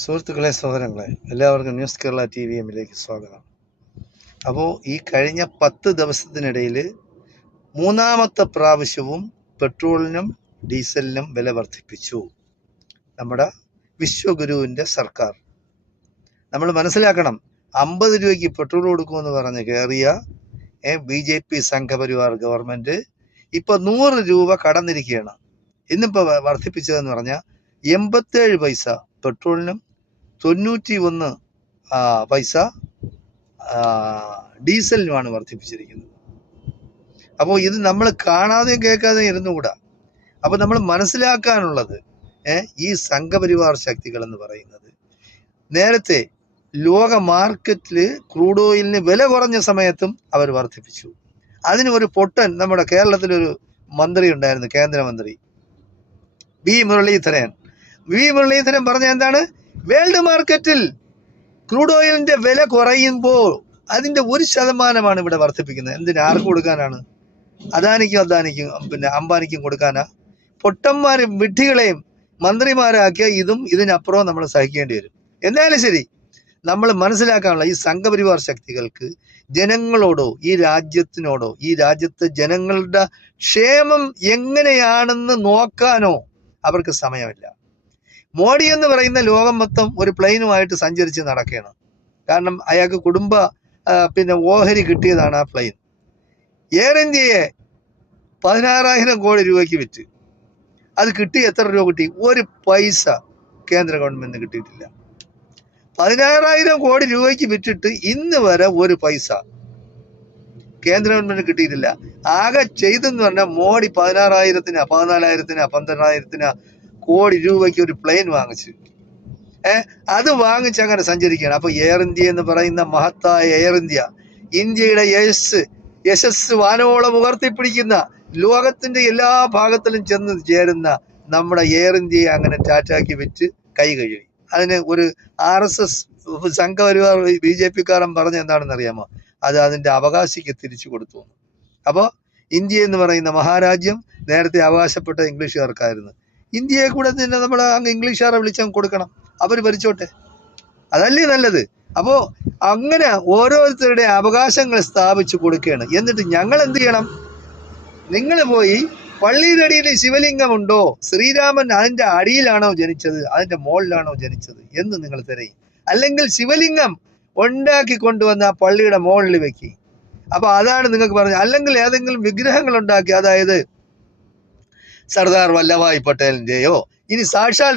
സുഹൃത്തുക്കളെ, സഹോദരങ്ങളെ, എല്ലാവർക്കും ന്യൂസ് കേരള TVMലേക്ക് സ്വാഗതം. അപ്പോൾ ഈ കഴിഞ്ഞ 10 ദിവസത്തിനിടയിൽ മൂന്നാമത്തെ പ്രാവശ്യവും പെട്രോളിനും ഡീസലിനും വില വർദ്ധിപ്പിച്ചു നമ്മുടെ വിശ്വഗുരുവിൻ്റെ സർക്കാർ. നമ്മൾ മനസ്സിലാക്കണം, 50 രൂപയ്ക്ക് പെട്രോൾ കൊടുക്കുമെന്ന് പറഞ്ഞ് കയറിയ BJP സംഘപരിവാർ ഗവൺമെൻറ് ഇപ്പോൾ 100 രൂപ കടന്നിരിക്കുകയാണ്. ഇന്നിപ്പോൾ വർദ്ധിപ്പിച്ചതെന്ന് പറഞ്ഞാൽ 87 പൈസ പെട്രോളിനും 91 പൈസ ഡീസലിനുമാണ് വർദ്ധിപ്പിച്ചിരിക്കുന്നത്. അപ്പോൾ ഇത് നമ്മൾ കാണാതെയും കേൾക്കാതെയും ഇരുന്നുകൂടാ. അപ്പോൾ നമ്മൾ മനസ്സിലാക്കാനുള്ളത്, ഈ സംഘപരിവാർ ശക്തികൾ എന്ന് പറയുന്നത് നേരത്തെ ലോക മാർക്കറ്റിൽ ക്രൂഡ് ഓയിലിന് വില കുറഞ്ഞ സമയത്തും അവർ വർദ്ധിപ്പിച്ചു. അതിന് ഒരു പൊട്ടൻ നമ്മുടെ കേരളത്തിലൊരു മന്ത്രി ഉണ്ടായിരുന്നു, കേന്ദ്രമന്ത്രി വി മുരളീധരൻ പറഞ്ഞ എന്താണ്, വേൾഡ് മാർക്കറ്റിൽ ക്രൂഡ് ഓയിലിന്റെ വില കുറയുമ്പോൾ അതിന്റെ 1% ഇവിടെ വർദ്ധിപ്പിക്കുന്നത്. എന്തിന്, ആർക്ക് കൊടുക്കാനാണ്? അദാനിക്കും പിന്നെ അംബാനിക്കും കൊടുക്കാനാ? പൊട്ടന്മാരും വിഡ്ഢികളെയും മന്ത്രിമാരാക്കിയ ഇതും ഇതിനപ്പുറവും നമ്മൾ സഹിക്കേണ്ടി വരും. എന്തായാലും ശരി, നമ്മൾ മനസ്സിലാക്കാനുള്ള ഈ സംഘപരിവാർ ശക്തികൾക്ക് ജനങ്ങളോടോ ഈ രാജ്യത്തിനോടോ ഈ രാജ്യത്തെ ജനങ്ങളുടെ ക്ഷേമം എങ്ങനെയാണെന്ന് നോക്കാനോ അവർക്ക് സമയമില്ല. മോഡി എന്ന് പറയുന്ന ലോകം മൊത്തം ഒരു പ്ലെയിനുമായിട്ട് സഞ്ചരിച്ച് നടക്കുകയാണ്. കാരണം അയാൾക്ക് പിന്നെ ഓഹരി കിട്ടിയതാണ് ആ പ്ലെയിൻ. എയർ ഇന്ത്യയെ 16,000 കോടി രൂപയ്ക്ക് വിറ്റ്. അത് കിട്ടി, എത്ര രൂപ കിട്ടി? ഒരു പൈസ കേന്ദ്ര ഗവൺമെന്റിന് കിട്ടിയിട്ടില്ല. 16,000 കോടി രൂപയ്ക്ക് വിറ്റിട്ട് ഇന്ന് വരെ ഒരു പൈസ കേന്ദ്ര ഗവൺമെന്റ് കിട്ടിയിട്ടില്ല. ആകെ ചെയ്തെന്ന് പറഞ്ഞാൽ മോഡി 16,000-ന് 14,000-ന് 12,000-ന് കോടി രൂപയ്ക്ക് ഒരു പ്ലെയിൻ വാങ്ങിച്ചു. അത് വാങ്ങിച്ച് അങ്ങനെ സഞ്ചരിക്കുകയാണ്. അപ്പൊ എയർ ഇന്ത്യ എന്ന് പറയുന്ന മഹത്തായ എയർ ഇന്ത്യ, ഇന്ത്യയുടെ യശസ് വാനോളം ഉയർത്തിപ്പിടിക്കുന്ന, ലോകത്തിന്റെ എല്ലാ ഭാഗത്തിലും ചെന്ന് ചേരുന്ന നമ്മുടെ എയർ ഇന്ത്യയെ അങ്ങനെ ടാറ്റാക്കി വെച്ച് കൈ കഴുകി. അതിന് ഒരു RSS സംഘപരിവാർ BJP-കാരൻ പറഞ്ഞ എന്താണെന്ന് അറിയാമോ? അത് അതിന്റെ അവകാശിക്ക് തിരിച്ചു കൊടുത്തു. അപ്പോൾ ഇന്ത്യ എന്ന് പറയുന്ന മഹാരാജ്യം നേരത്തെ അവകാശപ്പെട്ട ഇംഗ്ലീഷുകാർക്കായിരുന്നു. ഇന്ത്യയെ കൂടെ തന്നെ നമ്മൾ അങ്ങ് ഇംഗ്ലീഷുകാരെ വിളിച്ചങ്ങ് കൊടുക്കണം, അവർ ഭരിച്ചോട്ടെ, അതല്ലേ നല്ലത്. അപ്പോൾ അങ്ങനെ ഓരോരുത്തരുടെ അവകാശങ്ങൾ സ്ഥാപിച്ചു കൊടുക്കുകയാണ്. എന്നിട്ട് ഞങ്ങൾ എന്ത് ചെയ്യണം? നിങ്ങൾ പോയി പള്ളിയുടെ അടിയിൽ ശിവലിംഗമുണ്ടോ, ശ്രീരാമൻ അതിന്റെ അടിയിലാണോ ജനിച്ചത്, അതിന്റെ മുകളിലാണോ ജനിച്ചത് എന്ന് നിങ്ങൾ തിരയും. അല്ലെങ്കിൽ ശിവലിംഗം ഉണ്ടാക്കി കൊണ്ടുവന്ന ആ പള്ളിയുടെ മുകളിൽ വെക്കി. അപ്പൊ അതാണ് നിങ്ങൾക്ക് പറഞ്ഞത്. അല്ലെങ്കിൽ ഏതെങ്കിലും വിഗ്രഹങ്ങൾ ഉണ്ടാക്കി, അതായത് സർദാർ വല്ലഭായ് പട്ടേലിന്റെയോ ഇനി സാക്ഷാൽ